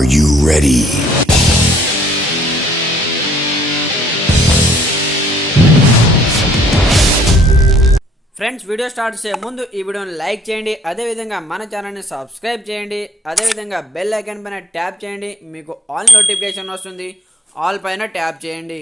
Are you ready? Friends, video start చేసే ముందు ఈ వీడియోని లైక్ చేయండి, అదేవిధంగా మన ఛానల్ని సబ్స్క్రైబ్ చేయండి, అదేవిధంగా బెల్ ఐకాన్ పైన ట్యాప్ చేయండి. మీకు ఆల్ నోటిఫికేషన్ వస్తుంది, ఆల్ పైన ట్యాప్ చేయండి.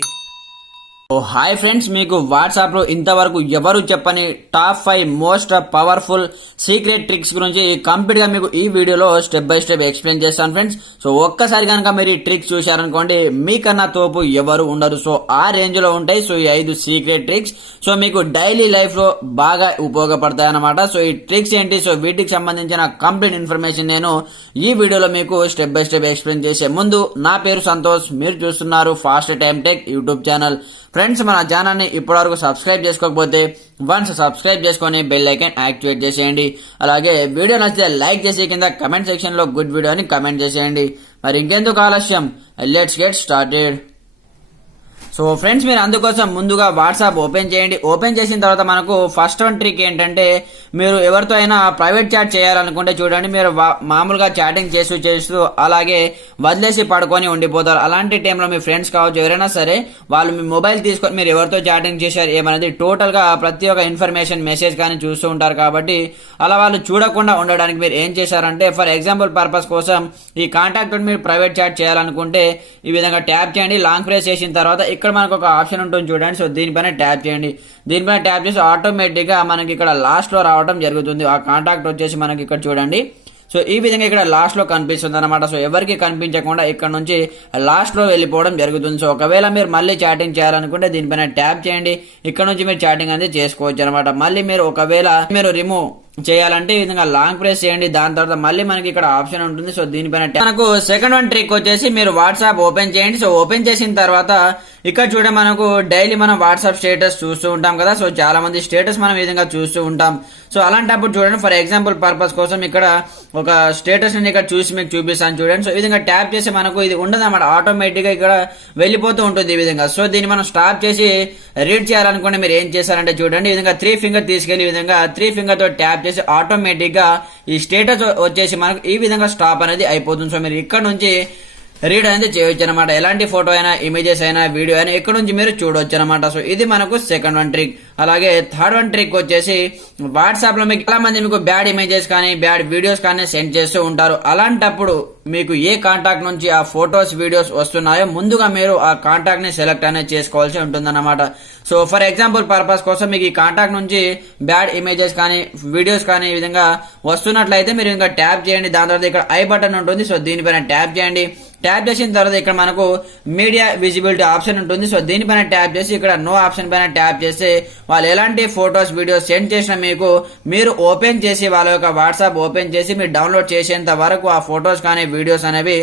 హాయ్ ఫ్రెండ్స్, మీకు వాట్సాప్లో ఇంతవరకు ఎవరు చెప్పని top 5 most powerful secret tricks గురించి కంప్లీట్గా మీకు ఈ వీడియోలో స్టెప్ బై స్టెప్ ఎక్స్ప్లెయిన్ చేస్తాను ఫ్రెండ్స్. సో ఒక్కసారి కనుక మీరు ఈ ట్రిక్స్ చూశారనుకోండి, మీకన్నా తోపు ఎవరు ఉండరు. సో ఆ రేంజ్లో ఉంటాయి. సో ఈ 5 సీక్రెట్ ట్రిక్స్ సో మీకు డైలీ లైఫ్లో బాగా ఉపయోగపడతాయి అన్నమాట. సో ఈ ట్రిక్స్ ఏంటి, సో వీటికి సంబంధించిన కంప్లీట్ ఇన్ఫర్మేషన్ నేను ఈ వీడియోలో మీకు స్టెప్ బై స్టెప్ ఎక్స్ప్లెయిన్ చేసే ముందు, నా పేరు సంతోష్, మీరు చూస్తున్నారు fast time tech YouTube channel. Friends, మన ఛానల్ని ఇప్పటివరకు సబ్స్క్రైబ్ చేసుకోకపోతే వన్స్ సబ్స్క్రైబ్ చేసుకొని బెల్ ఐకాన్ యాక్టివేట్ చేసేయండి. అలాగే వీడియో నచ్చితే లైక్ చేసి కింద కమెంట్ సెక్షన్లో గుడ్ వీడియో అని కమెంట్ చేసేయండి. మరి ఇంకెందుకు ఆలస్యం, let's get started. So friends, మీరు అందుకోసం ముందుగా వాట్సాప్ ఓపెన్ చేయండి. ఓపెన్ చేసిన తర్వాత మనకు ఫస్ట్ వన్ ట్రిక్ ఏంటంటే, మీరు ఎవరితో అయినా ప్రైవేట్ చాట్ చేయాలనుకుంటే చూడండి, మీరు మామూలుగా చాటింగ్ చేస్తూ అలాగే వదిలేసి పడుకొని ఉండిపోతారు. అలాంటి టైంలో మీ ఫ్రెండ్స్ కావచ్చు, ఎవరైనా సరే, వాళ్ళు మీ మొబైల్ తీసుకొని మీరు ఎవరితో చాటింగ్ చేశారు ఏమనేది టోటల్గా ప్రతి ఒక్క ఇన్ఫర్మేషన్ మెసేజ్ కానీ చూస్తూ ఉంటారు. కాబట్టి అలా వాళ్ళు చూడకుండా ఉండడానికి మీరు ఏం చేశారంటే, ఫర్ ఎగ్జాంపుల్ పర్పస్ కోసం ఈ కాంటాక్ట్ మీరు ప్రైవేట్ చాట్ చేయాలనుకుంటే ఈ విధంగా ట్యాప్ చేయండి. లాంగ్ ప్రెస్ చేసిన తర్వాత ఇక్కడ మనకు ఒక ఆప్షన్ ఉంటుంది చూడండి. సో దీనిపైన ట్యాప్ చేయండి. దీనిపైన ట్యాప్ చేసి ఆటోమేటిక్ గా మనకి ఇక్కడ లాస్ట్ లో రావడం జరుగుతుంది. ఆ కాంటాక్ట్ వచ్చేసి మనకి ఇక్కడ చూడండి. సో ఈ విధంగా ఇక్కడ లాస్ట్ లో కనిపిస్తుంది అనమాట. సో ఎవరికి కనిపించకుండా ఇక్కడ నుంచి లాస్ట్ లో వెళ్ళిపోవడం జరుగుతుంది. సో ఒకవేళ మీరు మళ్ళీ చాటింగ్ చేయాలనుకుంటే దీనిపైన ట్యాప్ చేయండి. ఇక్కడ నుంచి మీరు చాటింగ్ అనేది చేసుకోవచ్చు అనమాట. మళ్ళీ మీరు ఒకవేళ మీరు రిమూవ్ చేయాలంటే ఈ విధంగా లాంగ్ ప్రెస్ చేయండి. దాని తర్వాత మళ్ళీ మనకి ఇక్కడ ఆప్షన్ ఉంటుంది. సో దీనిపైన మనకు సెకండ్ వన్ ట్రిక్ వచ్చేసి, మీరు వాట్సాప్ ఓపెన్ చేయండి. సో ఓపెన్ చేసిన తర్వాత ఇక్కడ చూడండి, మనకు డైలీ మనం వాట్సాప్ స్టేటస్ చూస్తూ ఉంటాం కదా. సో చాలా మంది స్టేటస్ మనం ఈ విధంగా చూస్తూ ఉంటాం. సో అలాంటప్పుడు చూడండి, ఫర్ ఎగ్జాంపుల్ పర్పస్ కోసం ఇక్కడ ఒక స్టేటస్ ని ఇక్కడ చూసి మీకు చూపిస్తాను చూడండి. సో ఈ విధంగా ట్యాప్ చేసి మనకు ఇది ఉండదు అన్నమాట, ఆటోమేటిక్ గా ఇక్కడ వెళ్ళిపోతూ ఉంటుంది ఈ విధంగా. సో దీన్ని మనం స్టాప్ చేసి రీడ్ చేయాలనుకుంటే మీరు ఏం చేశారంటే చూడండి, ఈ విధంగా 3 ఫింగర్ తీసుకెళ్లి ఈ విధంగా 3 ఫింగర్ తో ట్యాప్ చేసి ఆటోమేటిక్ గా ఈ స్టేటస్ వచ్చేసి మనకు ఈ విధంగా స్టాప్ అనేది అయిపోతుంది. సో మీరు ఇక్కడ నుంచి రీడ్ అనేది చేయొచ్చు అనమాట. ఎలాంటి ఫోటో అయినా, ఇమేజెస్ అయినా, వీడియో అయినా ఇక్కడ నుంచి మీరు చూడొచ్చు అనమాట. సో ఇది మనకు సెకండ్ వన్ ట్రిక్. అలాగే థర్డ్ వన్ ట్రిక్ వచ్చేసి, వాట్సాప్ లో మీకు చాలా మంది మీకు బ్యాడ్ ఇమేజెస్ కానీ బ్యాడ్ వీడియోస్ కానీ సెండ్ చేస్తూ ఉంటారు. అలాంటప్పుడు మీకు ఏ కాంటాక్ట్ నుంచి ఆ ఫొటోస్ వీడియోస్ వస్తున్నాయో ముందుగా మీరు ఆ కాంటాక్ట్ ని సెలెక్ట్ అనేది చేసుకోవాల్సి ఉంటుందన్నమాట. సో ఫర్ ఎగ్జాంపుల్ పర్పస్ కోసం మీకు ఈ కాంటాక్ట్ నుంచి బ్యాడ్ ఇమేజెస్ కానీ వీడియోస్ కానీ ఈ విధంగా వస్తున్నట్లయితే మీరు ఇంకా ట్యాప్ చేయండి. దాని తర్వాత ఇక్కడ ఐ బటన్ ఉంటుంది. సో దీనిపైన ట్యాప్ చేయండి. ట్యాప్ చేసిన తర్వాత ఇక్కడ మనకు మీడియా విజిబిలిటీ ఆప్షన్ ఉంటుంది. సో దీనిపైన ట్యాప్ చేసి ఇక్కడ నో ఆప్షన్ పైన ట్యాప్ చేస్తే వాళ్ళు ఎలాంటి ఫొటోస్ వీడియోస్ సెండ్ చేసినా మీరు ఓపెన్ చేసి వాళ్ళ యొక్క వాట్సాప్ ఓపెన్ చేసి మీరు డౌన్లోడ్ చేసేంత వరకు ఆ ఫొటోస్ కానీ వీడియోస్ అనేవి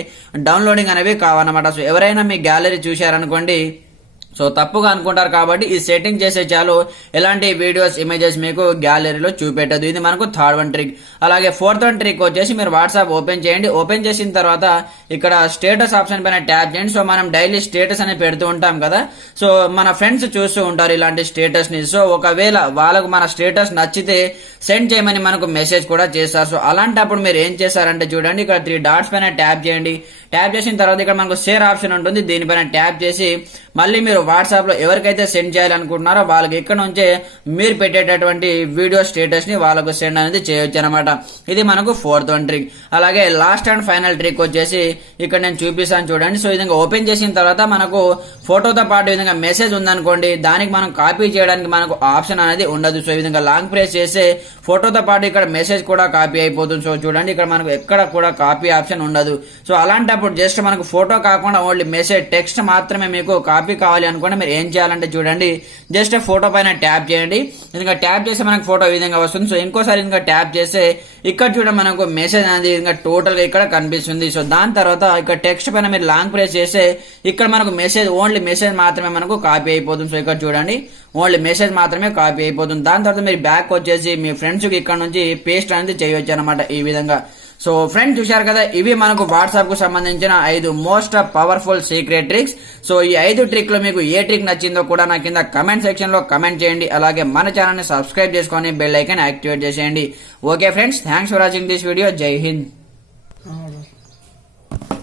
డౌన్లోడింగ్ అనేవి కావన్నమాట. సో ఎవరైనా మీ గ్యాలరీ చూశారనుకోండి, సో తప్పుగా అనుకుంటారు కాబట్టి ఈ సెట్టింగ్ చేసే చాలు ఎలాంటి వీడియోస్ ఇమేజెస్ మీకు గ్యాలరీలో చూపెట్టదు. ఇది మనకు థర్డ్ వన్ ట్రిక్. అలాగే ఫోర్త్ వన్ ట్రిక్ వచ్చేసి, మీరు వాట్సాప్ ఓపెన్ చేయండి. ఓపెన్ చేసిన తర్వాత ఇక్కడ స్టేటస్ ఆప్షన్ పైన ట్యాప్ చేయండి. సో మనం డైలీ స్టేటస్ అనేది పెడుతూ ఉంటాం కదా. సో మన ఫ్రెండ్స్ చూస్తూ ఉంటారు ఇలాంటి స్టేటస్ ని. సో ఒకవేళ వాళ్ళకు మన స్టేటస్ నచ్చితే సెండ్ చేయమని మనకు మెసేజ్ కూడా చేస్తారు. సో అలాంటప్పుడు మీరు ఏం చేస్తారంటే చూడండి, ఇక్కడ 3 డాట్స్ పైన ట్యాప్ చేయండి. ట్యాప్ చేసిన తర్వాత ఇక్కడ మనకు షేర్ ఆప్షన్ ఉంటుంది. దీనిపైన ట్యాప్ చేసి మళ్ళీ మీరు వాట్సాప్ లో ఎవరికైతే సెండ్ చేయాలనుకుంటున్నారో వాళ్ళకి ఇక్కడ నుంచే మీరు పెట్టేటటువంటి వీడియో స్టేటస్ ని వాళ్ళకు సెండ్ అనేది చేయొచ్చు అనమాట. ఇది మనకు ఫోర్త్ వన్ ట్రిక్. అలాగే లాస్ట్ అండ్ ఫైనల్ ట్రిక్ వచ్చేసి ఇక్కడ నేను చూపిస్తాను చూడండి. సో ఈ విధంగా ఓపెన్ చేసిన తర్వాత మనకు ఫోటోతో పాటు ఈ విధంగా మెసేజ్ ఉందనుకోండి, దానికి మనం కాపీ చేయడానికి మనకు ఆప్షన్ అనేది ఉండదు. సో ఈ విధంగా లాంగ్ ప్రెస్ చేస్తే ఫోటోతో పాటు ఇక్కడ మెసేజ్ కూడా కాపీ అయిపోతుంది. సో చూడండి, ఇక్కడ మనకు ఎక్కడ కూడా కాపీ ఆప్షన్ ఉండదు. సో అలాంటప్పుడు జస్ట్ మనకు ఫోటో కాకుండా ఓన్లీ మెసేజ్ టెక్స్ట్ మాత్రమే మీకు కాపీ కావాలి అనుకుంటే మీరు ఏం చేయాలంటే చూడండి, జస్ట్ ఫోటో పైన ట్యాప్ చేయండి. ఇంకా ట్యాప్ చేస్తే మనకు ఫోటో ఈ విధంగా వస్తుంది. సో ఇంకోసారి ఇంకా ట్యాప్ చేస్తే ఇక్కడ చూడండి మనకు మెసేజ్ అనేది ఇంకా టోటల్ గా ఇక్కడ కనిపిస్తుంది. సో దాని తర్వాత ఇక్కడ టెక్స్ట్ పైన మీరు లాంగ్ ప్రెస్ చేస్తే ఇక్కడ మనకు మెసేజ్ ఓన్లీ మెసేజ్ మాత్రమే మనకు కాపీ అయిపోతుంది. సో ఇక్కడ చూడండి, ఓన్లీ మెసేజ్ మాత్రమే కాపీ అయిపోతుంది. దాని తర్వాత మీరు బ్యాక్ వచ్చేసి మీ ఫ్రెండ్స్ కి ఇక్కడ నుంచి పేస్ట్ అనేది చేయొచ్చు అనమాట ఈ విధంగా. సో ఫ్రెండ్స్, చూశారు కదా, ఇవి మనకు వాట్సాప్ కు సంబంధించిన 5 most powerful secret tricks. So ఈ 5 ట్రిక్ లో మీకు ఏ ట్రిక్ నచ్చిందో కూడా నా కింద కమెంట్ సెక్షన్ లో కమెంట్ చేయండి. అలాగే మన ఛానల్ ని సబ్స్క్రైబ్ చేసుకొని బెల్ ఐకాన్ యాక్టివేట్ చేసేయండి. Okay friends, thanks for watching this video. జై హింద్.